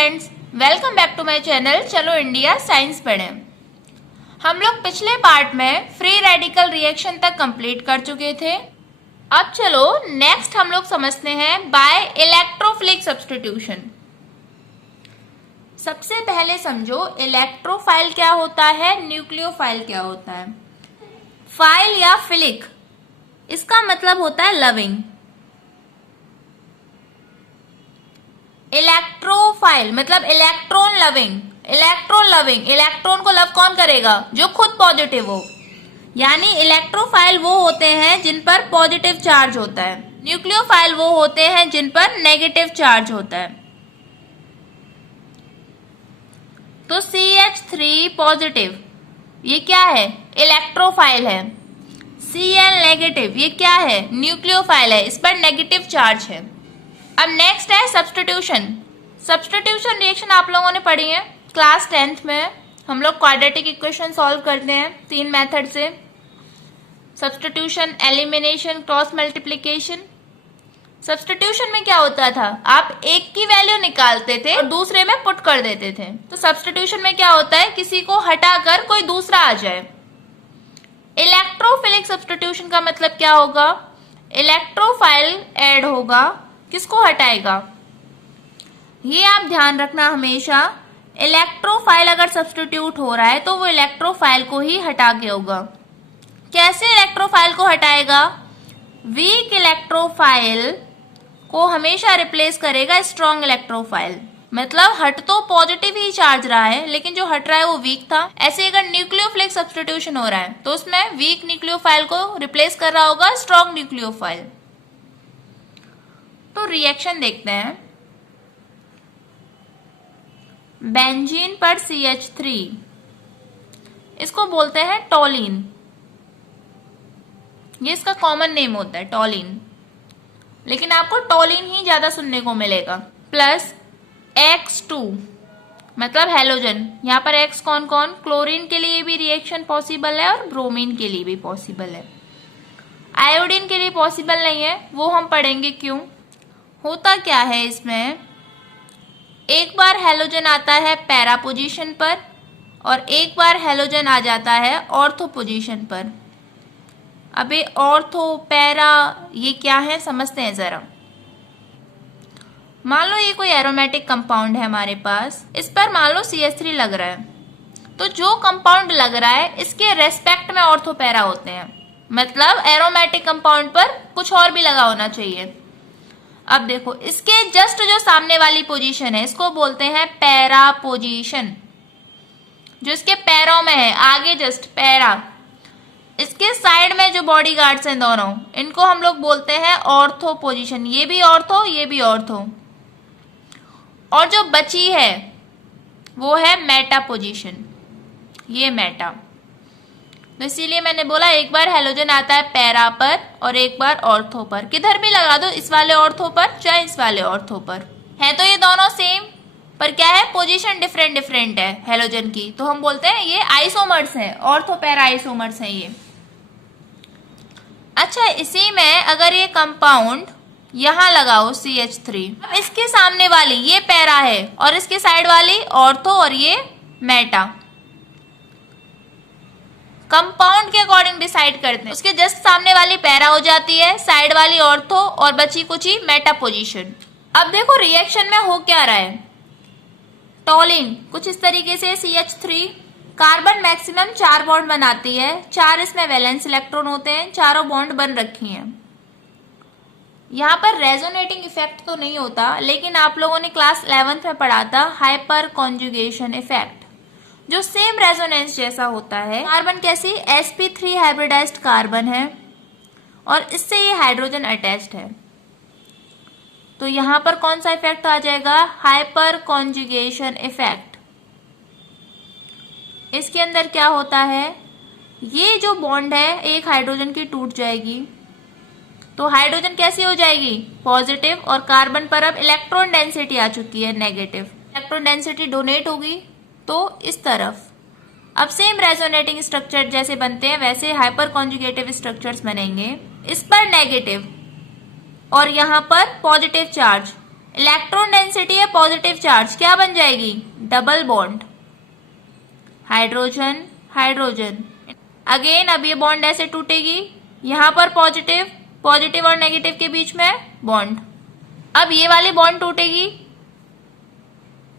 Friends, welcome back to my channel. चलो India science पढ़ें। हम लोग पिछले पार्ट में फ्री रेडिकल रिएक्शन तक कंप्लीट कर चुके थे। अब चलो नेक्स्ट हम लोग समझते हैं बाय इलेक्ट्रोफिलिक सब्स्टिट्यूशन। सबसे पहले समझो इलेक्ट्रोफाइल क्या होता है, न्यूक्लियोफाइल क्या होता है। फाइल या फिलिक इसका मतलब होता है लविंग। इलेक्ट्रोफाइल मतलब electron loving. Electron loving, electron को लव कौन करेगा? जो खुद पॉजिटिव हो। यानी इलेक्ट्रोफाइल वो होते हैं जिन पर पॉजिटिव चार्ज होता है, न्यूक्लियोफाइल वो होते हैं जिन पर नेगेटिव चार्ज होता है। तो CH3 पॉजिटिव ये क्या है? इलेक्ट्रोफाइल है। Cl नेगेटिव ये क्या है? न्यूक्लियोफाइल है, इस पर नेगेटिव चार्ज है। अब नेक्स्ट है सब्स्टिट्यूशन। सब्स्टिट्यूशन रिएक्शन आप लोगों ने पढ़ी है क्लास 10th में। हम लोग क्वाड्रेटिक इक्वेशन सॉल्व करते हैं 3 मेथड से, substitution, elimination, cross multiplication. Substitution में क्या होता था? आप एक की वैल्यू निकालते थे और दूसरे में पुट कर देते थे। तो सब्स्टिट्यूशन में क्या होता है? किसी को हटाकर कोई दूसरा आ जाए। इलेक्ट्रोफिलिक सब्स्टिट्यूशन का मतलब क्या होगा? इलेक्ट्रोफाइल ऐड होगा, किसको हटाएगा? ये आप ध्यान रखना हमेशा। इलेक्ट्रोफाइल अगर सब्स्टिट्यूट हो रहा है तो वो इलेक्ट्रोफाइल को ही हटा के होगा। कैसे इलेक्ट्रोफाइल को हटाएगा? वीक इलेक्ट्रोफाइल को हमेशा रिप्लेस करेगा स्ट्रॉन्ग इलेक्ट्रोफाइल। मतलब हट तो पॉजिटिव ही चार्ज रहा है, लेकिन जो हट रहा है वो वीक था। ऐसे अगर न्यूक्लियोफिलिक सब्स्टिट्यूशन हो रहा है तो उसमें वीक न्यूक्लियोफाइल को रिप्लेस कर रहा होगा स्ट्रॉन्ग न्यूक्लियोफाइल। तो रिएक्शन देखते हैं। बेंजीन पर CH3, इसको बोलते हैं टॉलिन। ये इसका कॉमन नेम होता है टॉलिन, लेकिन आपको टॉलिन ही ज्यादा सुनने को मिलेगा। प्लस X2 मतलब हेलोजन। यहाँ पर X कौन कौन? क्लोरीन के लिए भी रिएक्शन पॉसिबल है और ब्रोमीन के लिए भी पॉसिबल है। आयोडीन के लिए पॉसिबल नहीं है, वो हम पढ़ेंगे क्यों। होता क्या है इसमें, एक बार हेलोजन आता है पैरा पोजीशन पर और एक बार हेलोजन आ जाता है ऑर्थो पोजीशन पर। अबे ऑर्थो पैरा ये क्या है समझते हैं जरा। मान लो ये कोई एरोमेटिक कंपाउंड है हमारे पास, इस पर मान लो CH3 लग रहा है, तो जो कंपाउंड लग रहा है इसके रेस्पेक्ट में ऑर्थो पैरा होते हैं। मतलब एरोमेटिक कंपाउंड पर कुछ और भी लगा होना चाहिए। अब देखो इसके जस्ट जो सामने वाली पोजीशन है इसको बोलते हैं पैरा पोजीशन। जो इसके पैरों में है, आगे जस्ट पैरा। इसके साइड में जो बॉडी गार्ड्स हैं दोनों, इनको हम लोग बोलते हैं ऑर्थो पोजीशन। ये भी ऑर्थो, ये भी ऑर्थो। और जो बची है वो है मेटा पोजीशन, ये मेटा। तो इसीलिए मैंने बोला एक बार हेलोजन आता है पैरा पर और एक बार ऑर्थो पर। किधर भी लगा दो, इस वाले ऑर्थो पर चाहे इस वाले ऑर्थो पर। है तो ये दोनों सेम, पर क्या है पोजीशन डिफरेंट डिफरेंट है हेलोजन की। तो हम बोलते हैं ये आइसोमर्स हैं, ऑर्थो पैरा आइसोमर्स हैं ये। अच्छा, इसी में अगर ये कंपाउंड यहां लगाओ CH3, अब इसके सामने वाली ये पैरा है और इसके साइड वाली ऑर्थो और ये मेटा। कंपाउंड के अकॉर्डिंग डिसाइड करते हैं। उसके जस्ट सामने वाली पैरा हो जाती है, साइड वाली ऑर्थो और बची कुछ ही मेटा पोजीशन। अब देखो रिएक्शन में हो क्या रहा है। टॉलिन कुछ इस तरीके से CH3 कार्बन मैक्सिमम 4 बॉन्ड बनाती है। 4 इसमें वैलेंस इलेक्ट्रॉन होते हैं, चारों बॉन्ड बन रखी हैं। यहाँ पर रेजोनेटिंग इफेक्ट तो नहीं होता, लेकिन आप लोगों ने क्लास 11th में पढ़ा था हाइपर कॉन्जुगेशन इफेक्ट, जो सेम रेजोनेंस जैसा होता है। कार्बन कैसी? sp3 हाइब्रिडाइज्ड कार्बन है और इससे ये हाइड्रोजन अटैच्ड है। तो यहां पर कौन सा इफेक्ट आ जाएगा? Hyper conjugation effect. इसके अंदर क्या होता है, ये जो बॉन्ड है एक हाइड्रोजन की टूट जाएगी, तो हाइड्रोजन कैसी हो जाएगी? पॉजिटिव। और कार्बन पर अब इलेक्ट्रॉन डेंसिटी आ चुकी है नेगेटिव। इलेक्ट्रॉन डेंसिटी डोनेट होगी तो इस तरफ। अब सेम रेजोनेटिंग स्ट्रक्चर जैसे बनते हैं वैसे हाइपर कॉन्जुगेटिव स्ट्रक्चर्स बनेंगे। इस पर नेगेटिव और यहाँ पर पॉजिटिव चार्ज, इलेक्ट्रॉन डेंसिटी है पॉजिटिव चार्ज, क्या बन जाएगी? Double bond, hydrogen hydrogen. Again अब ये बॉन्ड ऐसे टूटेगी, यहां पर पॉजिटिव, पॉजिटिव और नेगेटिव के बीच में बॉन्ड। अब ये वाली बॉन्ड टूटेगी,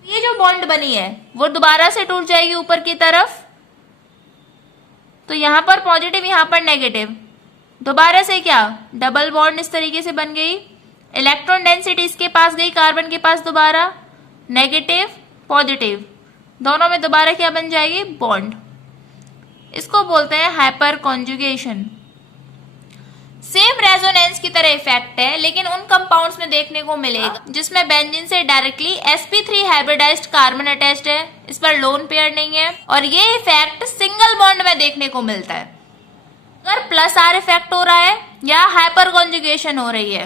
ये जो बॉन्ड बनी है वो दोबारा से टूट जाएगी ऊपर की तरफ। तो यहां पर पॉजिटिव, यहां पर नेगेटिव, दोबारा से क्या? डबल बॉन्ड इस तरीके से बन गई। इलेक्ट्रॉन डेंसिटी इसके पास गई, कार्बन के पास दोबारा नेगेटिव पॉजिटिव, दोनों में दोबारा क्या बन जाएगी? बॉन्ड। इसको बोलते हैं हाइपर कॉन्जुगेशन। सेम रेजोनेंस की तरह इफेक्ट है, लेकिन उन कंपाउंड्स में देखने को मिलेगा जिसमें बेंजीन से directly sp3 hybridised carbon attached है, इस पर लोन पेयर नहीं है, और ये इफेक्ट सिंगल बॉन्ड में देखने को मिलता है। अगर प्लस आर इफेक्ट हो रहा है या हाइपर कॉन्जुगेशन हो रही है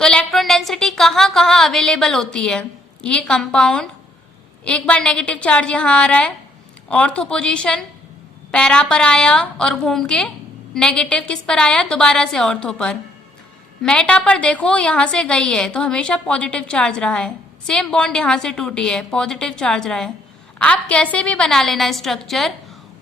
तो इलेक्ट्रॉन डेंसिटी कहाँ कहाँ अवेलेबल होती है? ये कंपाउंड, एक बार नेगेटिव चार्ज यहाँ आ रहा है, ऑर्थो पोजीशन, पैरा पर आया और घूम के नेगेटिव किस पर आया? दोबारा से ऑर्थो पर। मेटा पर देखो यहाँ से गई है तो हमेशा पॉजिटिव चार्ज रहा है, सेम बॉन्ड यहाँ से टूटी है, पॉजिटिव चार्ज रहा है। आप कैसे भी बना लेना स्ट्रक्चर,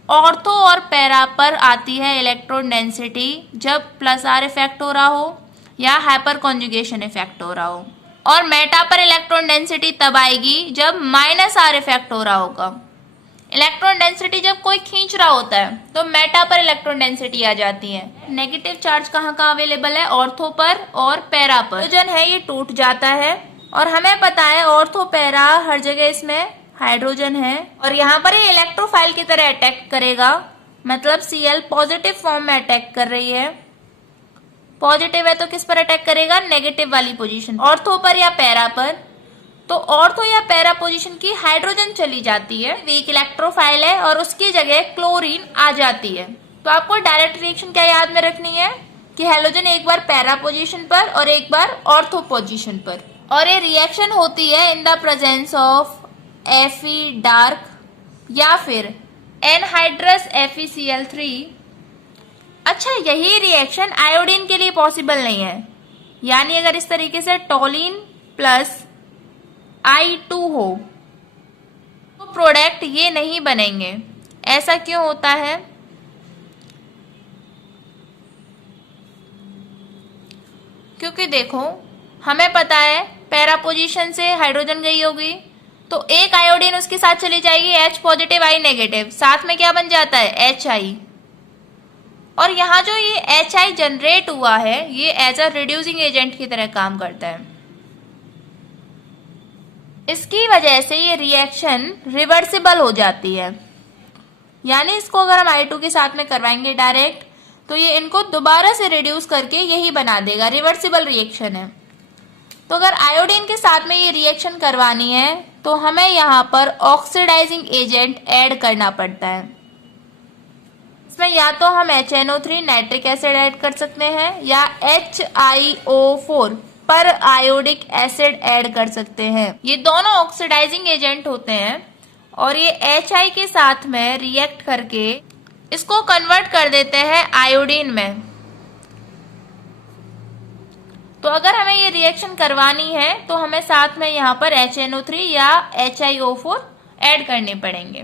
ऑर्थो और पैरा पर आती है इलेक्ट्रॉन डेंसिटी जब प्लस आर इफेक्ट हो रहा हो या हाइपर कॉन्जुगेशन इफेक्ट हो रहा हो, और मेटा पर इलेक्ट्रॉन डेंसिटी तब आएगी जब माइनस आर इफेक्ट हो रहा होगा। इलेक्ट्रॉन डेंसिटी जब कोई खींच रहा होता है तो मेटा पर इलेक्ट्रॉन डेंसिटी आ जाती है। नेगेटिव चार्ज कहाँ कहाँ अवेलेबल है? ऑर्थो पर और पैरा पर। हाइड्रोजन है ये टूट जाता है, और हमें पता है ऑर्थो पैरा हर जगह इसमें हाइड्रोजन है, और यहाँ पर ये इलेक्ट्रोफाइल की तरह अटैक करेगा, मतलब Cl पॉजिटिव फॉर्म में अटैक कर रही है। पॉजिटिव है तो किस पर अटैक करेगा? नेगेटिव वाली पोजीशन, ऑर्थो पर या पैरा पर। तो ऑर्थो या पैरा पोजीशन की हाइड्रोजन चली जाती है, वीक इलेक्ट्रोफाइल है, और उसकी जगह क्लोरीन आ जाती है। तो आपको डायरेक्ट रिएक्शन क्या याद में रखनी है कि हैलोजन एक बार पैरा पोजीशन पर और एक बार ऑर्थो पोजीशन पर, और ये रिएक्शन होती है इन the presence of Fe dark या फिर एनहाइड्रस FeCl3। अच्छा, यही रिएक्शन आयोडीन के लिए पॉसिबल नहीं है, यानी अगर इस तरीके से टोलिन प्लस I2 हो तो प्रोडक्ट ये नहीं बनेंगे। ऐसा क्यों होता है? क्योंकि देखो हमें पता है पैरा पोजीशन से हाइड्रोजन गई होगी तो एक आयोडीन उसके साथ चली जाएगी, H पॉजिटिव I नेगेटिव, साथ में क्या बन जाता है? HI। और यहाँ जो ये HI जनरेट हुआ है ये एज अ रिड्यूसिंग एजेंट की तरह काम करता है। इसकी वजह से ये रिएक्शन रिवर्सिबल हो जाती है, यानी इसको अगर हम I2 के साथ में करवाएंगे डायरेक्ट तो ये इनको दोबारा से रिड्यूस करके यही बना देगा, रिवर्सिबल रिएक्शन है। तो अगर आयोडीन के साथ में ये रिएक्शन करवानी है तो हमें यहाँ पर ऑक्सीडाइजिंग एजेंट ऐड करना पड़ता है। इसमें या तो हम HNO3 नाइट्रिक एसिड ऐड कर सकते हैं या HiO4 पर आयोडिक एसिड ऐड कर सकते हैं। ये दोनों ऑक्सीडाइजिंग एजेंट होते हैं और ये HI के साथ में रिएक्ट करके इसको कन्वर्ट कर देते हैं आयोडीन में। तो अगर हमें ये रिएक्शन करवानी है तो हमें साथ में यहाँ पर HNO3 या HiO4 ऐड करने पड़ेंगे।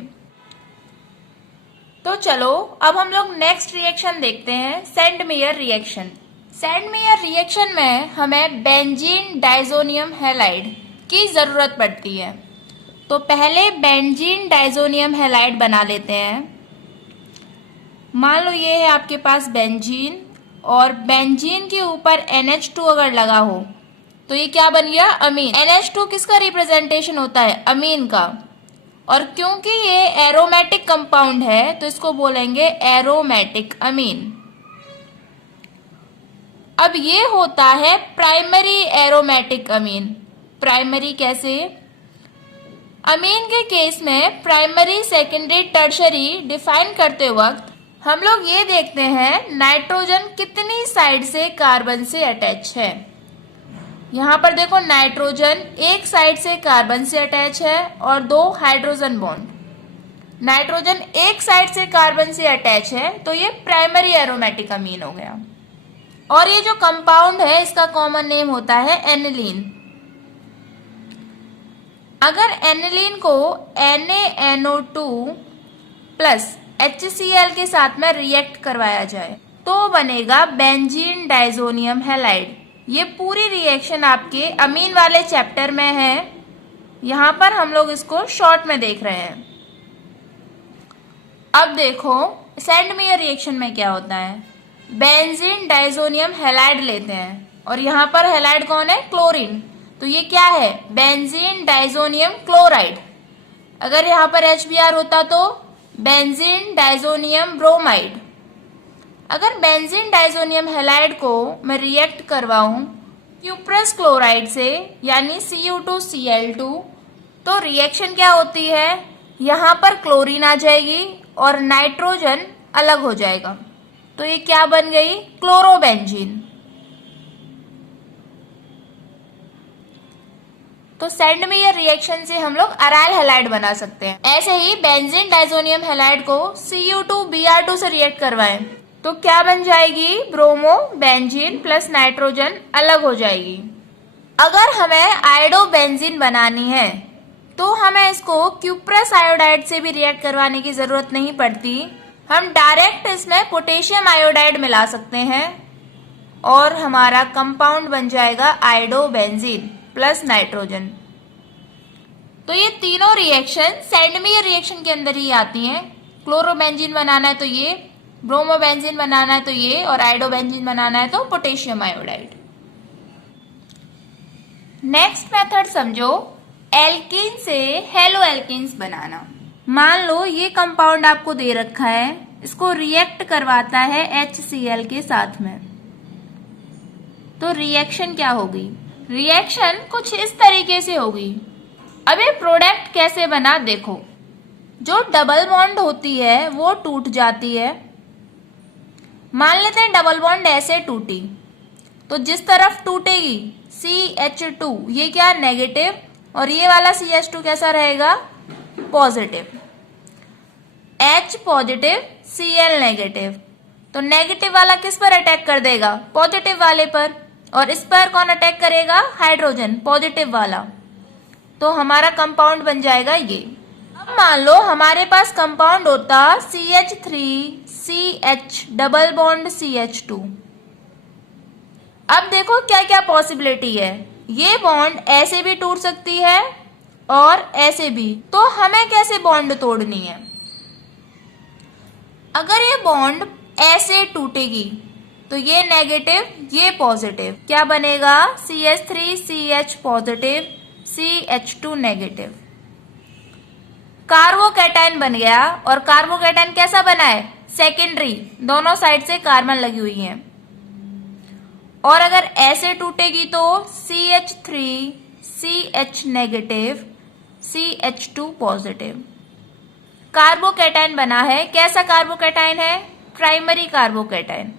तो चलो अब हम लोग नेक्स्ट रिएक्शन देखते हैं, सेंडमेयर रिएक्शन। सेंडमेयर रिएक्शन में हमें बेंजीन डाइजोनियम हैलाइड की जरूरत पड़ती है। तो पहले बेंजीन डाइजोनियम हैलाइड बना लेते हैं। मान लो ये है आपके पास बेंजीन और बेंजीन के ऊपर NH2 अगर लगा हो तो ये क्या बन गया? अमीन। NH2 किसका रिप्रेजेंटेशन होता है? अमीन का। और क्योंकि ये एरोमेटिक कंपाउंड है तो इसको बोलेंगे एरोमेटिक अमीन। अब ये होता है प्राइमरी एरोमेटिक अमीन। प्राइमरी कैसे? अमीन के केस में प्राइमरी, सेकेंडरी, टर्शरी डिफाइन करते वक्त हम लोग ये देखते हैं नाइट्रोजन कितनी साइड से कार्बन से अटैच है। यहाँ पर देखो नाइट्रोजन एक साइड से कार्बन से अटैच है और 2 हाइड्रोजन बॉन्ड। नाइट्रोजन एक साइड से कार्बन से अटैच है तो ये प्राइमरी एरोमेटिक अमीन हो गया। और ये जो कंपाउंड है इसका कॉमन नेम होता है एनिलीन। अगर एनिलीन को NaNO2 प्लस HCl के साथ में रिएक्ट करवाया जाए तो बनेगा बेंजीन डाइजोनियम हैलाइड। ये पूरी रिएक्शन आपके अमीन वाले चैप्टर में है, यहाँ पर हम लोग इसको शॉर्ट में देख रहे हैं। अब देखो सेंडमेयर रिएक्शन में क्या होता है। बेंजीन डाइजोनियम हैलाइड लेते हैं और यहाँ पर हैलाइड कौन है, क्लोरीन, तो ये क्या है, बेंजीन डाइजोनियम क्लोराइड। अगर यहाँ पर HBr होता तो बेंजीन डाइजोनियम ब्रोमाइड। अगर बेंजीन डाइजोनियम हैलाइड को मैं रिएक्ट करवाऊं क्यूप्रस क्लोराइड से यानी Cu2Cl2 तो रिएक्शन क्या होती है, यहाँ पर क्लोरीन आ जाएगी और नाइट्रोजन अलग हो जाएगा, तो ये क्या बन गई, क्लोरोबेंजीन। तो सेंडमेयर रिएक्शन से हम लोग अराइल हैलाइड बना सकते हैं। ऐसे ही बेंजीन डाइजोनियम हैलाइड को Cu2Br2 से रिएक्ट करवाएं तो क्या बन जाएगी, ब्रोमो बेंजीन प्लस नाइट्रोजन अलग हो जाएगी। अगर हमें आयोडोबेंजीन बनानी है तो हमें इसको क्यूप्रस आयोडाइड से भी रिएक्ट करवाने की जरूरत नहीं पड़ती, हम डायरेक्ट इसमें पोटेशियम आयोडाइड मिला सकते हैं और हमारा कंपाउंड बन जाएगा आयोडोबेंजीन प्लस नाइट्रोजन। तो ये तीनों रिएक्शन सेंडमेयर रिएक्शन के अंदर ही आती हैं। क्लोरोबेंजीन बनाना है तो ये, ब्रोमोबेंजीन बनाना है तो ये, और आयोडोबेंजीन बनाना है तो पोटेशियम आयोडाइड। नेक्स्ट मेथड समझो, एल्कीन से हेलो एल्कीन्स बनाना। मान लो ये कंपाउंड आपको दे रखा है, इसको रिएक्ट करवाता है HCl के साथ में, तो रिएक्शन क्या होगी, रिएक्शन कुछ इस तरीके से होगी। अब ये प्रोडक्ट कैसे बना देखो, जो डबल बॉन्ड होती है वो टूट जाती है। मान लेते हैं डबल बॉन्ड ऐसे टूटी, तो जिस तरफ टूटेगी CH2 ये क्या, नेगेटिव, और ये वाला CH2 कैसा रहेगा, positive. H positive Cl negative, तो नेगेटिव वाला किस पर अटैक कर देगा, पॉजिटिव वाले पर, और इस पर कौन अटैक करेगा, हाइड्रोजन पॉजिटिव वाला, तो हमारा कंपाउंड बन जाएगा ये। अब मान लो हमारे पास कंपाउंड होता CH3CH डबल बॉन्ड CH2। अब देखो क्या क्या पॉसिबिलिटी है, ये बॉन्ड ऐसे भी टूट सकती है और ऐसे भी, तो हमें कैसे बॉन्ड तोड़नी है। अगर ये बॉन्ड ऐसे टूटेगी तो ये नेगेटिव ये पॉजिटिव, क्या बनेगा, CH3CH positive CH2 negative, carbocation बन गया। और कार्बोकैटायन कैसा बना है, सेकेंडरी, दोनों साइड से कार्बन लगी हुई है। और अगर ऐसे टूटेगी तो CH3CH negative CH2 positive, carbocation बना है। कैसा कार्बोकैटायन है, प्राइमरी कार्बोकैटायन।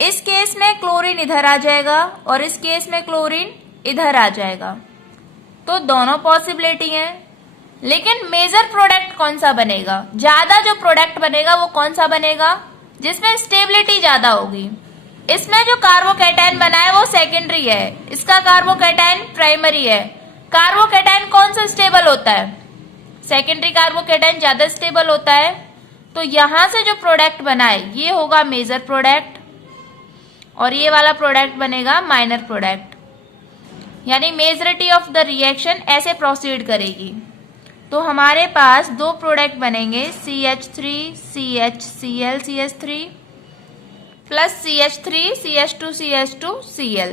इस केस में क्लोरीन इधर आ जाएगा और इस केस में क्लोरीन इधर आ जाएगा, तो दोनों पॉसिबिलिटी है। लेकिन मेजर प्रोडक्ट कौन सा बनेगा, ज्यादा जो प्रोडक्ट बनेगा वो कौन सा बनेगा, जिसमें स्टेबिलिटी ज्यादा होगी। इसमें जो कार्बोकैटायन बना है वो सेकेंडरी है, इसका कार्बोकैटायन प्राइमरी है। कार्बोकैटायन कौन सा स्टेबल होता है, सेकेंडरी कार्बोकैटायन ज्यादा स्टेबल होता है, तो यहां से जो प्रोडक्ट बना है ये होगा मेजर प्रोडक्ट और ये वाला प्रोडक्ट बनेगा माइनर प्रोडक्ट। यानी मेजॉरिटी ऑफ द रिएक्शन ऐसे प्रोसीड करेगी। तो हमारे पास दो प्रोडक्ट बनेंगे, CH3CHCl CH3 प्लस CH3CH2CH2Cl,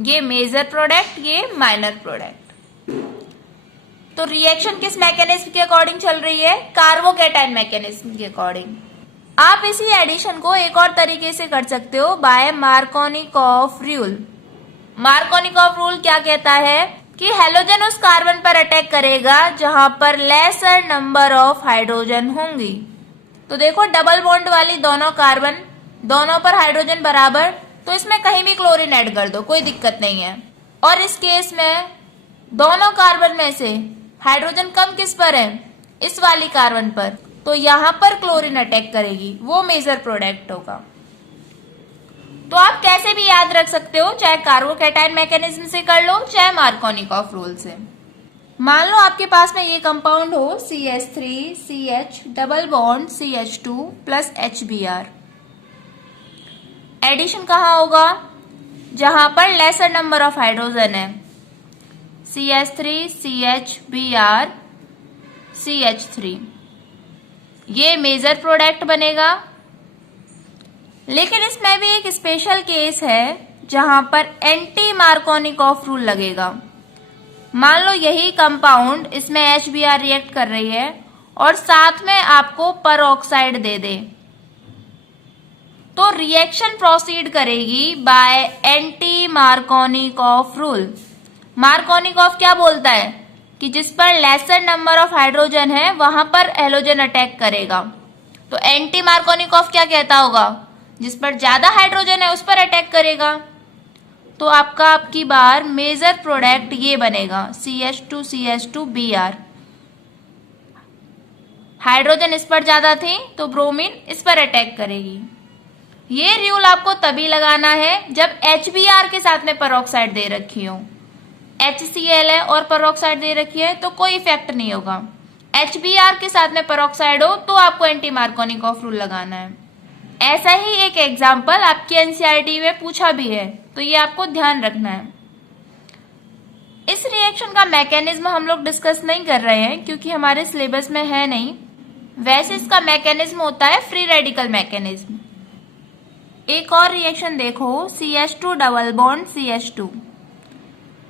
ये मेजर प्रोडक्ट ये माइनर प्रोडक्ट। तो रिएक्शन किस मैकेनिज्म के अकॉर्डिंग चल रही है, कार्बोकैटायन मैकेनिज्म के अकॉर्डिंग। आप इसी एडिशन को एक और तरीके से कर सकते हो, by Markovnikov rule. Markovnikov rule क्या कहता है कि हेलोजन उस कार्बन पर अटैक करेगा जहां पर लेसर नंबर ऑफ हाइड्रोजन होंगी। तो देखो डबल बॉन्ड वाली दोनों कार्बन, दोनों पर हाइड्रोजन बराबर, तो इसमें कहीं भी क्लोरीन ऐड कर दो, कोई दिक्कत नहीं है। और इस केस में दोनों कार्बन में से हाइड्रोजन कम किस पर है, इस वाली कार्बन पर, तो यहां पर क्लोरीन अटैक करेगी, वो मेजर प्रोडक्ट होगा। तो आप कैसे भी याद रख सकते हो, चाहे कार्बोकैटायन मैकेनिज्म से कर लो चाहे मार्कोनिकॉफ रूल से। मान लो आपके पास में ये कंपाउंड हो CH3CH double bond CH2 plus HBr। Addition कहाँ होगा? जहां पर लेसर नंबर ऑफ हाइड्रोजन है, CH3CHBr CH3, ये मेजर प्रोडक्ट बनेगा। लेकिन इसमें भी एक स्पेशल केस है जहां पर एंटी मार्कोनिकॉफ रूल लगेगा। मान लो यही कंपाउंड इसमें HBr रिएक्ट कर रही है और साथ में आपको परऑक्साइड दे दे, तो रिएक्शन प्रोसीड करेगी bye anti Markovnikov rule. Markovnikov क्या बोलता है कि जिस पर लेसर नंबर ऑफ हाइड्रोजन है वहां पर हैलोजन अटैक करेगा। तो एंटी मार्कोनिकॉफ क्या कहता होगा? जिस पर ज्यादा हाइड्रोजन है उस पर अटैक करेगा। तो आपकी बार मेजर प्रोडक्ट ये बनेगा CH2CH2Br। हाइड्रोजन इस पर ज्यादा थी तो ब्रोमीन इस पर अटैक करेगी। ये रूल आपको तभी लगाना है जब HBr के साथ में परऑक्साइड दे रखी हो। HCl है और परऑक्साइड दे रखी है तो कोई इफेक्ट नहीं होगा। HBr के साथ में परऑक्साइड हो तो आपको एंटी मार्कोनिकॉफ रूल लगाना है। ऐसा ही एक एग्जाम्पल आपकी एनसीईआरटी में पूछा भी है, तो ये आपको ध्यान रखना है। इस रिएक्शन का मैकेनिज्म हम लोग डिस्कस नहीं कर रहे हैं क्योंकि हमारे सिलेबस में है नहीं। वैसे इसका मैकेनिज्म होता है फ्री रेडिकल मैकेनिज्म। एक और रिएक्शन देखो, CH2 double bond CH2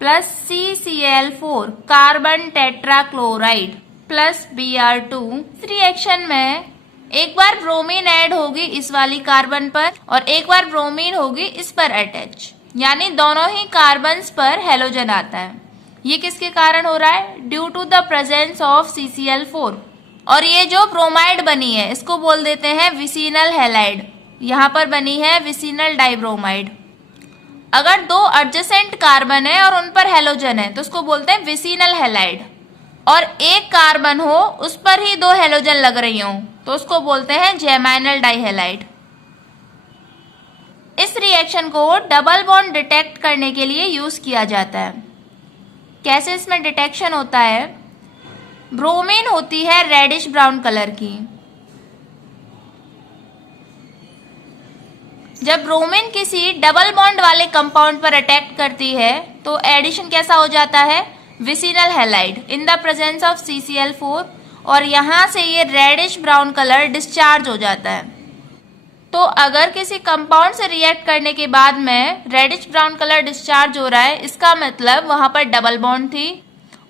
plus CCl4 carbon tetrachloride plus Br2। इस रिएक्शन में एक बार ब्रोमीन ऐड होगी इस वाली कार्बन पर और एक बार ब्रोमीन होगी इस पर अटैच, यानी दोनों ही कार्बन्स पर हैलोजन आता है। ये किसके कारण हो रहा है? Due to the presence of CCl4। और ये जो ब्रोमाइड बनी है इसको बोल देते हैं विसिनल हैलाइड। यहाँ पर बनी है विसिनल डाइब्रोमाइड। अगर दो एडजेसेंट कार्बन है और उन पर हैलोजन है तो उसको बोलते हैं विसिनल हैलाइड। और एक कार्बन हो उस पर ही दो हैलोजन लग रही हो तो उसको बोलते हैं जेमाइनल डाइहैलाइड। इस रिएक्शन को डबल बॉन्ड डिटेक्ट करने के लिए यूज किया जाता है। कैसे इसमें डिटेक्शन होता है? ब्रोमीन होती है रेडिश ब्राउन कलर की। जब ब्रोमीन किसी डबल बॉन्ड वाले कंपाउंड पर अटैक करती है तो एडिशन कैसा हो जाता है? Vicinal halide in the presence of CCl4 और यहां से ये रेडिश ब्राउन कलर डिस्चार्ज हो जाता है। तो अगर किसी कंपाउंड से रिएक्ट करने के बाद में रेडिश ब्राउन कलर डिस्चार्ज हो रहा है, इसका मतलब वहां पर डबल बॉन्ड थी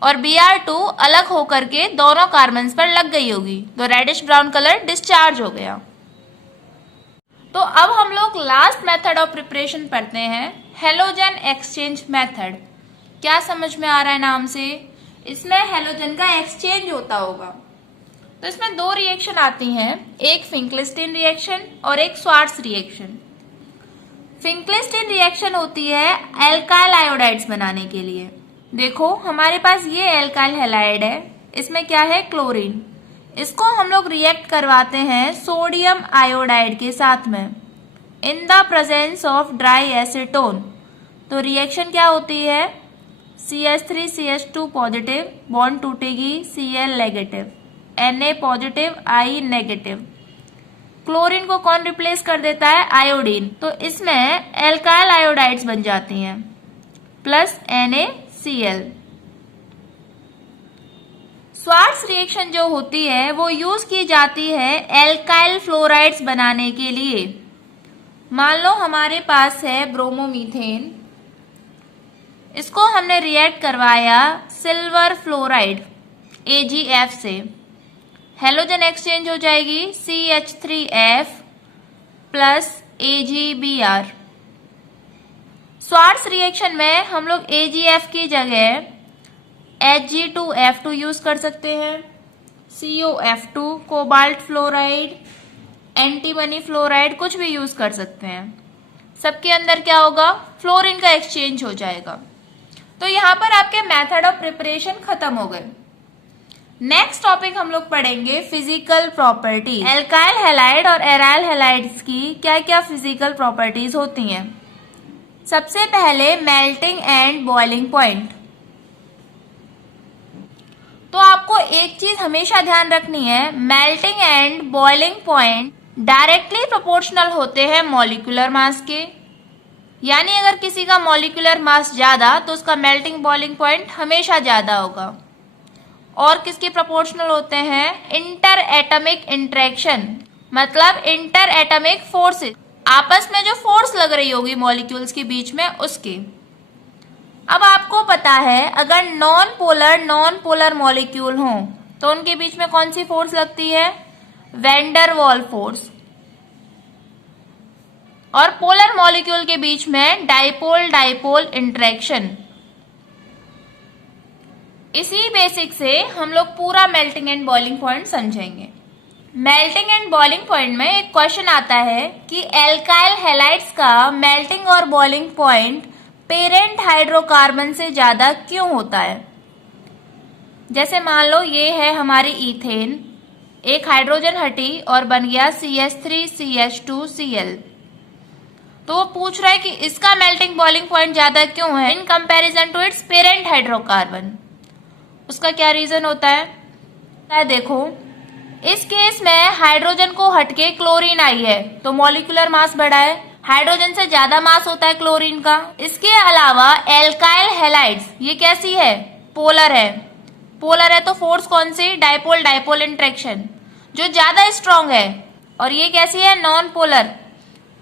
और Br2 अलग होकर के दोनों कार्बन्स पर लग गई होगी, तो रेडिश ब्राउन कलर डिस्चार्ज हो गया। तो अब हम लोग लास्ट मेथड ऑफ प्रिपरेशन पढ़ते हैं, हैलोजन एक्सचेंज मेथड। क्या समझ में आ रहा है नाम से? इसमें हैलोजन का एक्सचेंज होता होगा। तो इसमें दो रिएक्शन आती हैं, एक फिंकलिस्टीन रिएक्शन और एक स्वार्ट्ज रिएक्शन। फिंकलिस्टीन रिएक्शन होती है एल्काइल आयोडाइड्स बनाने के लिए। देखो हमारे पास ये एल्काइल हैलाइड है, इसमें क्या है? क्लोरीन। इसको हम लोग रिएक्ट करवाते हैं सोडियम आयोडाइड के साथ में in the presence of dry acetone. तो रिएक्शन क्या होती है? CH3CH2 पॉजिटिव, बॉन्ड टूटेगी Cl negative, Na positive, I negative. Chlorine को कौन रिप्लेस कर देता है? आयोडीन। तो इसमें एल्काइल आयोडाइड्स बन जाती हैं प्लस NaCl। स्वार्ट्ज रिएक्शन जो होती है वो यूज की जाती है एल्काइल फ्लोराइड्स बनाने के लिए। मान लो हमारे पास है ब्रोमोमीथेन, इसको हमने रिएक्ट करवाया सिल्वर फ्लोराइड AgF से, हैलोजन एक्सचेंज हो जाएगी CH3F plus AgBr। Swarts reaction में हम लोग AgF की जगह Hg2F2 यूज कर सकते हैं, COF2, cobalt fluoride, antimony fluoride, कुछ भी यूज कर सकते हैं। सबके अंदर क्या होगा? फ्लोरीन का एक्सचेंज हो जाएगा। तो यहाँ पर आपके मेथड ऑफ प्रिपरेशन खत्म हो गए। नेक्स्ट टॉपिक हम लोग पढ़ेंगे फिजिकल प्रॉपर्टीज। एल्काइल हैलाइड और एराइल हैलाइड्स की क्या क्या फिजिकल प्रॉपर्टीज होती हैं। सबसे पहले मेल्टिंग एंड बॉइलिंग पॉइंट। तो आपको एक चीज हमेशा ध्यान रखनी है, melting and boiling point directly proportional होते हैं मॉलिक्यूलर मास के। यानी अगर किसी का मॉलिक्यूलर मास ज्यादा तो उसका मेल्टिंग बॉइलिंग पॉइंट हमेशा ज्यादा होगा। और किसके प्रोपोर्शनल होते हैं? इंटर एटमिक इंटरेक्शन, मतलब इंटर एटमिक फोर्सेस, आपस में जो फोर्स लग रही होगी मॉलिक्यूल्स के बीच में, उसके। अब आपको पता है अगर नॉन पोलर मॉलिक्यूल हो तो उनके बीच में कौन सी फोर्स लगती है? वैन वाल फोर्स। और पोलर मॉलिक्यूल के बीच में डाइपोल इंटरेक्शन। इसी बेसिक से हम लोग पूरा मेल्टिंग एंड बॉइलिंग पॉइंट समझेंगे। मेल्टिंग एंड बॉइलिंग पॉइंट में एक क्वेश्चन आता है कि एल्काइल हैलाइड्स का मेल्टिंग और बॉइलिंग पॉइंट पेरेंट हाइड्रोकार्बन से ज्यादा क्यों होता है? जैसे मान लो ये है हमारी इथेन, एक हाइड्रोजन हटी और बन गया CH3CH2Cl। तो वो पूछ रहा है कि इसका मेल्टिंग बॉइलिंग पॉइंट ज्यादा क्यों है in comparison to its parent hydrocarbon. उसका क्या रीजन होता है? देखो, इस केस में हाइड्रोजन को हटके क्लोरीन आई है तो मॉलिक्यूलर मास बढ़ा है, हाइड्रोजन से ज्यादा मास होता है क्लोरीन का। इसके अलावा एल्काइल हैलाइड्स ये कैसी है? पोलर है। पोलर है तो फोर्स कौन सी? डाइपोल इंटरेक्शन, जो ज्यादा स्ट्रॉन्ग है। और ये कैसी है? नॉन पोलर,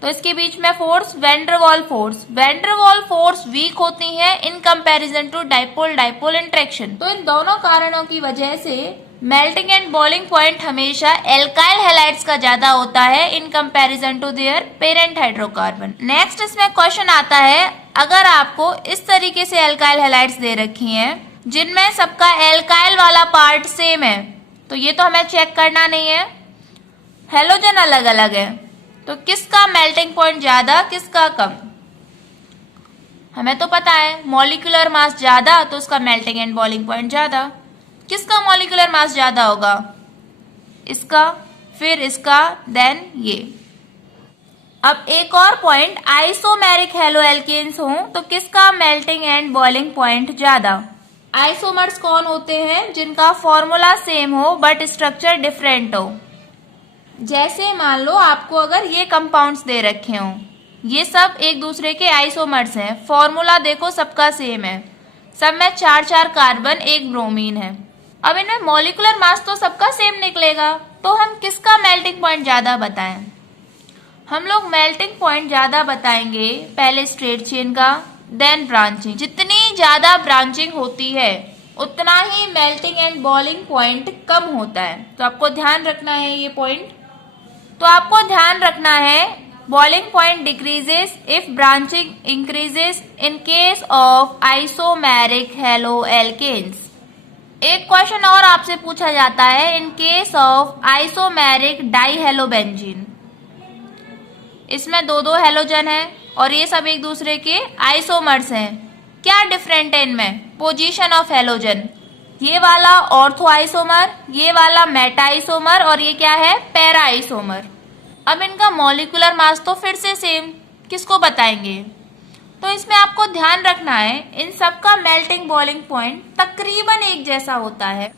तो इसके बीच में फोर्स वैन डर वाल फोर्स। वैन डर वाल फोर्स वीक होती है in comparison to dipole interaction. तो इन दोनों कारणों की वजह से मेल्टिंग एंड बॉइलिंग पॉइंट हमेशा एल्काइल हैलाइड्स का ज्यादा होता है in comparison to their parent hydrocarbon. Next इसमें क्वेश्चन आता है, अगर आपको इस तरीके से एल्काइल हैलाइड्स दे रखी हैं जिनमें सबका एल्काइल वाला पार्ट सेम है, तो ये तो हमें चेक करना नहीं है, हेलोजन अलग अलग है, तो किसका मेल्टिंग पॉइंट ज्यादा किसका कम? हमें तो पता है मॉलिक्यूलर मास ज्यादा तो उसका मेल्टिंग एंड बॉइलिंग पॉइंट ज्यादा। किसका मॉलिक्यूलर मास ज्यादा होगा? इसका, फिर इसका, देन ये। अब एक और पॉइंट, आइसोमेरिक हेलोएल्केन्स हो तो किसका मेल्टिंग एंड बॉइलिंग पॉइंट ज्यादा? आइसोमर्स कौन होते हैं? जिनका फॉर्मूला सेम हो बट स्ट्रक्चर डिफरेंट हो। जैसे मान लो आपको अगर ये कंपाउंड्स दे रखे हो, ये सब एक दूसरे के आइसोमर्स हैं, फॉर्मूला देखो सबका सेम है, सब में 4 कार्बन 1 ब्रोमीन है। अब इनमें मॉलिक्यूलर मास तो सबका सेम निकलेगा, तो हम किसका मेल्टिंग पॉइंट ज्यादा बताएं? हम लोग मेल्टिंग पॉइंट ज्यादा बताएंगे पहले स्ट्रेट चेन का, देन ब्रांचिंग। जितनी ज्यादा ब्रांचिंग होती है उतना ही मेल्टिंग एंड बॉइलिंग पॉइंट कम होता है। तो आपको ध्यान रखना है ये पॉइंट। तो आपको ध्यान रखना है boiling point decreases if branching increases in case of isomeric haloalkanes. एक क्वेश्चन और आपसे पूछा जाता है इन केस ऑफ आइसोमेरिक डाइहेलोबेंजीन। इसमें दो हेलोजन है और ये सब एक दूसरे के आइसोमर्स हैं। क्या डिफरेंट है इनमें? Position of halogen. ये वाला ऑर्थो आइसोमर, ये वाला मेटा आइसोमर और ये क्या है? Para isomer. अब इनका मॉलिक्यूलर मास तो फिर से सेम, किसको बताएंगे? तो इसमें आपको ध्यान रखना है इन सब का मेल्टिंग बॉइलिंग पॉइंट तकरीबन एक जैसा होता है,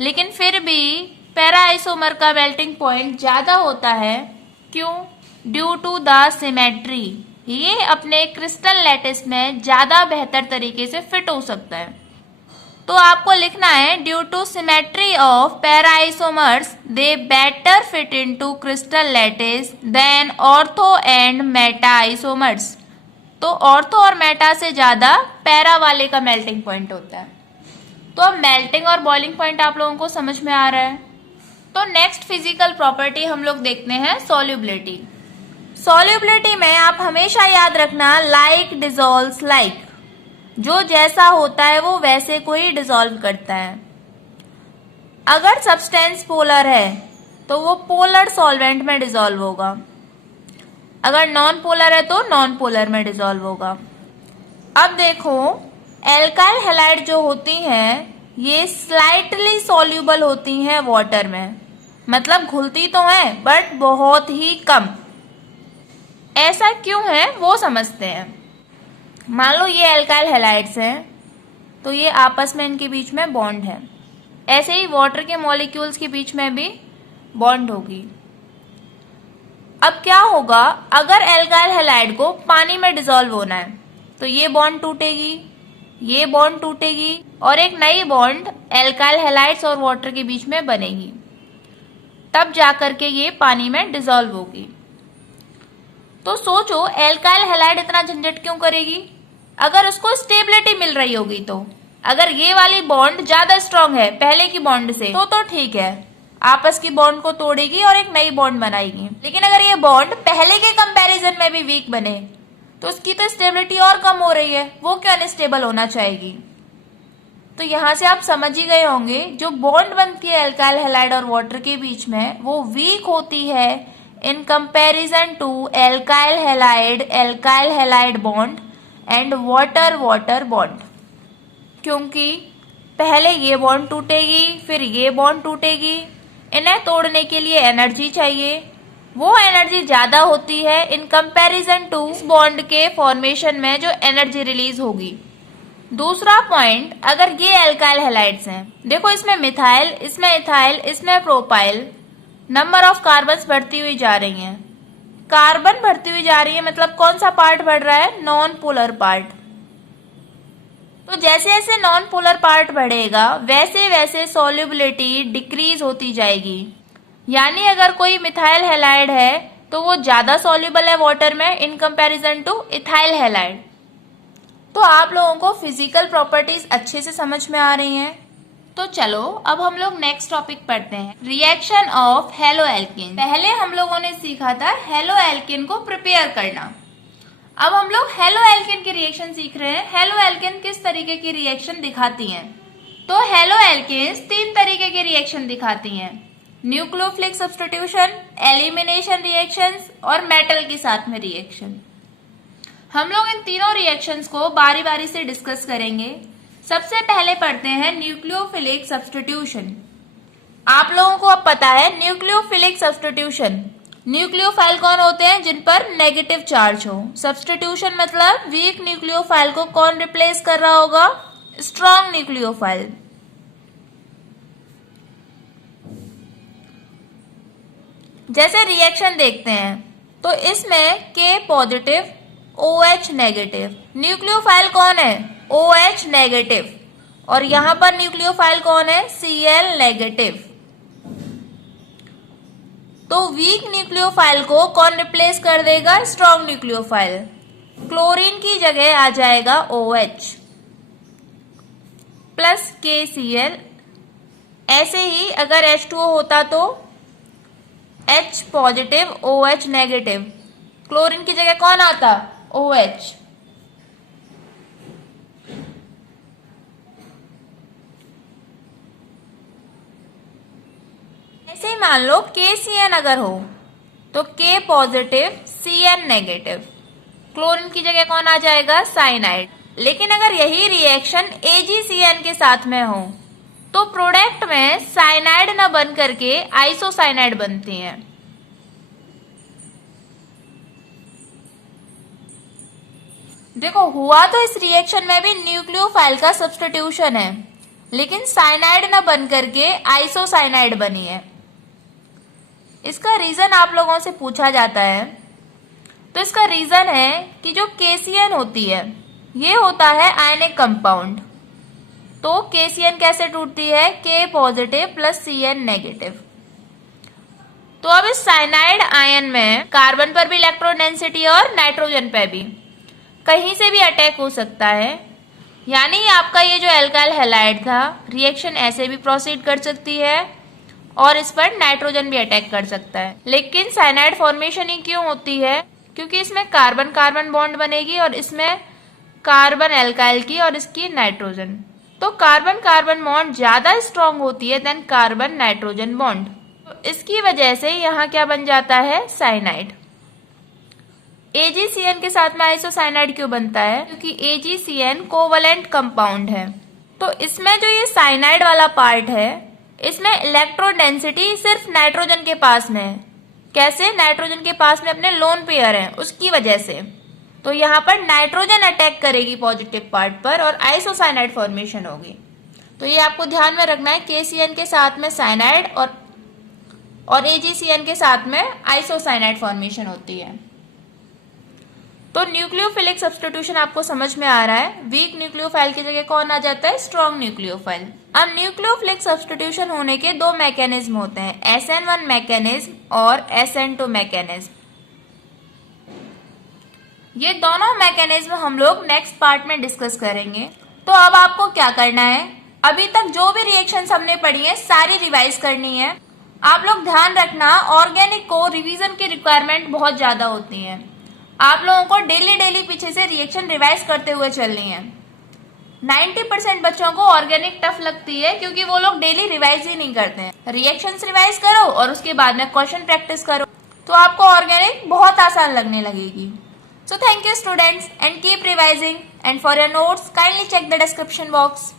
लेकिन फिर भी पैरा आइसोमर का मेल्टिंग पॉइंट ज्यादा होता है। क्यों? Due to the symmetry. ये अपने क्रिस्टल लैटिस में ज्यादा बेहतर तरीके से फिट हो सकता है। तो आपको लिखना है due to symmetry of para isomers they better fit into crystal lattice than ortho and meta isomers. तो ऑर्थो और मेटा से ज्यादा पैरा वाले का मेल्टिंग पॉइंट होता है। तो अब मेल्टिंग और बॉइलिंग पॉइंट आप लोगों को समझ में आ रहा है। तो नेक्स्ट फिजिकल प्रॉपर्टी हम लोग देखते हैं सॉल्युबिलिटी। सॉल्युबिलिटी में आप हमेशा याद रखना लाइक डिसॉल्व्स लाइक, जो जैसा होता है वो वैसे को ही डिसॉल्व करता है। अगर सब्सटेंस पोलर है तो वो पोलर सॉल्वेंट में डिसॉल्व होगा, अगर नॉन पोलर है तो नॉन पोलर में डिसॉल्व होगा। अब देखो एल्काइल हैलाइड जो होती हैं ये स्लाइटली सॉल्यूबल होती हैं वाटर में, मतलब घुलती तो है बट बहुत ही कम। ऐसा क्यों है वो समझते हैं। मान लो ये एल्काइल हैलाइड्स हैं तो ये आपस में इनके बीच में बॉन्ड है, ऐसे ही वाटर के मॉलिक्यूल्स के बीच में भी बॉन्ड होगी। अब क्या होगा, अगर एल्काइल हैलाइड को पानी में डिसॉल्व होना है तो ये बॉन्ड टूटेगी, ये बॉन्ड टूटेगी और एक नई बॉन्ड एल्काइल हैलाइड्स और वाटर के बीच में बनेगी, तब जाकर के ये पानी में डिसॉल्व होगी। तो सोचो एल्काइल हैलाइड इतना झंझट क्यों करेगी, अगर उसको स्टेबिलिटी मिल रही होगी तो। अगर ये वाली बॉन्ड ज्यादा स्ट्रांग है पहले की बॉन्ड से तो ठीक है, आपस की बॉन्ड को तोड़ेगी और एक नई बॉन्ड बनाएगी। लेकिन अगर ये बॉन्ड पहले के कंपैरिजन में भी वीक बने तो उसकी तो स्टेबिलिटी और कम हो रही है, वो क्यों अनस्टेबल होना चाहेगी। तो यहां से आप समझ ही गए होंगे, जो बॉन्ड बनती है एल्काइल हैलाइड और वाटर के बीच में वो वीक होती है in comparison to alkyl halide bond and water water bond, क्योंकि पहले ये बॉन्ड टूटेगी फिर ये बॉन्ड टूटेगी, इन्हें तोड़ने के लिए एनर्जी चाहिए, वो एनर्जी ज्यादा होती है इन कंपैरिजन टू इस बॉन्ड के फॉर्मेशन में जो एनर्जी रिलीज होगी। दूसरा पॉइंट, अगर ये एल्काइल हैलाइड्स हैं, देखो इसमें मिथाइल, इसमें इथाइल, इसमें प्रोपाइल, नंबर ऑफ कार्बन्स बढ़ती हुई जा रही हैं। कार्बन बढ़ती हुई जा रही है मतलब कौन सा पार्ट बढ़ रहा है, नॉन पोलर पार्ट। तो जैसे जैसे नॉन पोलर पार्ट बढ़ेगा वैसे वैसे सॉल्युबिलिटी डिक्रीज होती जाएगी। यानी अगर कोई मिथाइल हैलाइड है तो वो ज्यादा सॉल्युबल है वाटर में इन कंपैरिजन टू इथाइल हैलाइड। तो आप लोगों को फिजिकल प्रॉपर्टीज अच्छे से समझ में आ रही हैं। तो चलो अब हम लोग नेक्स्ट टॉपिक पढ़ते हैं, रिएक्शन ऑफ हेलो एल्केन। पहले हम लोगों ने सीखा था हेलो एल्केन को प्रिपेयर करना, अब हम लोग हेलो एल्केन की रिएक्शन सीख रहे हैं। हेलो एल्केन किस तरीके की रिएक्शन दिखाती हैं? तो हेलो एल्केन्स 3 तरीके की रिएक्शन दिखाती हैं, न्यूक्लियोफिलिक सब्स्टिट्यूशन, एलिमिनेशन रिएक्शंस और मेटल के साथ में रिएक्शन। हम लोग इन तीनों रिएक्शंस को बारी बारी से डिस्कस करेंगे। सबसे पहले पढ़ते हैं न्यूक्लियोफिलिक सब्स्टिट्यूशन। आप लोगों को अब पता है न्यूक्लियोफिलिक सब्स्टिट्यूशन, न्यूक्लियोफाइल कौन होते हैं, जिन पर नेगेटिव चार्ज हो। सब्स्टिट्यूशन मतलब वीक न्यूक्लियोफाइल को कौन रिप्लेस कर रहा होगा, स्ट्रॉन्ग न्यूक्लियोफाइल। जैसे रिएक्शन देखते हैं तो इसमें K positive OH negative, nucleophile कौन है, OH नेगेटिव, और यहां पर न्यूक्लियोफाइल कौन है, Cl नेगेटिव। तो वीक न्यूक्लियोफाइल को कौन रिप्लेस कर देगा, स्ट्रॉन्ग न्यूक्लियोफाइल। क्लोरीन की जगह आ जाएगा OH प्लस KCl। ऐसे ही अगर H2O होता तो H positive OH negative, chlorine की जगह कौन आता, OH। ऐसे ही मान लो KCN अगर हो तो K positive Cn negative, chlorine की जगह कौन आ जाएगा, साइनाइड। लेकिन अगर यही रिएक्शन AgCN के साथ में हो तो प्रोडक्ट में साइनाइड न बन करके आइसोसाइनाइड बनती हैं। देखो हुआ तो इस रिएक्शन में भी न्यूक्लियोफाइल का सब्स्टिट्यूशन है, लेकिन साइनाइड न बन करके आइसोसाइनाइड बनी है। इसका रीजन आप लोगों से पूछा जाता है, तो इसका रीजन है कि जो KCN होती है ये होता है आयनिक कंपाउंड। तो KCN कैसे टूटती है, K positive plus Cn negative. तो अब इस साइनाइड आयन में कार्बन पर भी इलेक्ट्रॉन डेंसिटी और नाइट्रोजन पे भी कहीं से भी अटैक हो सकता है। यानी आपका ये जो एल्काइल हैलाइड था रिएक्शन ऐसे भी प्रोसीड कर सकती है और इस पर नाइट्रोजन भी अटैक कर सकता है। लेकिन साइनाइड फॉर्मेशन ही क्यों होती है, क्योंकि इसमें कार्बन कार्बन बॉन्ड बनेगी और इसमें कार्बन एल्काइल की और इसकी नाइट्रोजन। तो कार्बन कार्बन बॉन्ड ज्यादा स्ट्रांग होती है देन कार्बन नाइट्रोजन बॉन्ड। तो इसकी वजह से यहाँ क्या बन जाता है, साइनाइड। AgCN के साथ में आइसोसाइनाइड क्यों बनता है, क्योंकि AgCN कोवलेंट कंपाउंड है। तो इसमें जो ये साइनाइड वाला पार्ट है इसमें इलेक्ट्रॉन डेंसिटी सिर्फ नाइट्रोजन के पास में है। कैसे, नाइट्रोजन के पास में अपने लोन पेयर है उसकी वजह से। तो यहाँ पर नाइट्रोजन अटैक करेगी पॉजिटिव पार्ट पर और आइसोसाइनाइड फॉर्मेशन होगी। तो ये आपको ध्यान में रखना है, KCN के साथ में साइनाइड और AgCN के साथ में आइसोसाइनाइड फॉर्मेशन होती है। तो न्यूक्लियोफिलिक सब्स्टिट्यूशन आपको समझ में आ रहा है। वीक न्यूक्लियोफाइल की जगह कौन आ जाता है? Strong nucleophile. अब न्यूक्लियोफिलिक सब्स्टिट्यूशन होने के दो मैकेनिज्म होते हैं, SN1 मैकेनिज्म और SN2 मैकेनिज्म। ये दोनों मैकेनिज्म हम लोग नेक्स्ट पार्ट में डिस्कस करेंगे। तो अब आपको क्या करना है, अभी तक जो भी रिएक्शंस हमने पढ़ी है सारी रिवाइज करनी है। आप लोग ध्यान रखना, ऑर्गेनिक को रिवीजन की रिक्वायरमेंट बहुत ज्यादा होती है। आप लोगों को डेली पीछे से रिएक्शन रिवाइज करते हुए चलनी है। 90% बच्चों को ऑर्गेनिक टफ लगती है क्योंकि वो लोग डेली रिवाइज ही नहीं करते हैं। रिएक्शंस रिवाइज करो और उसके बाद में क्वेश्चन प्रैक्टिस करो, तो आपको ऑर्गेनिक बहुत आसान लगने लगेगी। So thank you students and keep revising, and for your notes kindly check the description box.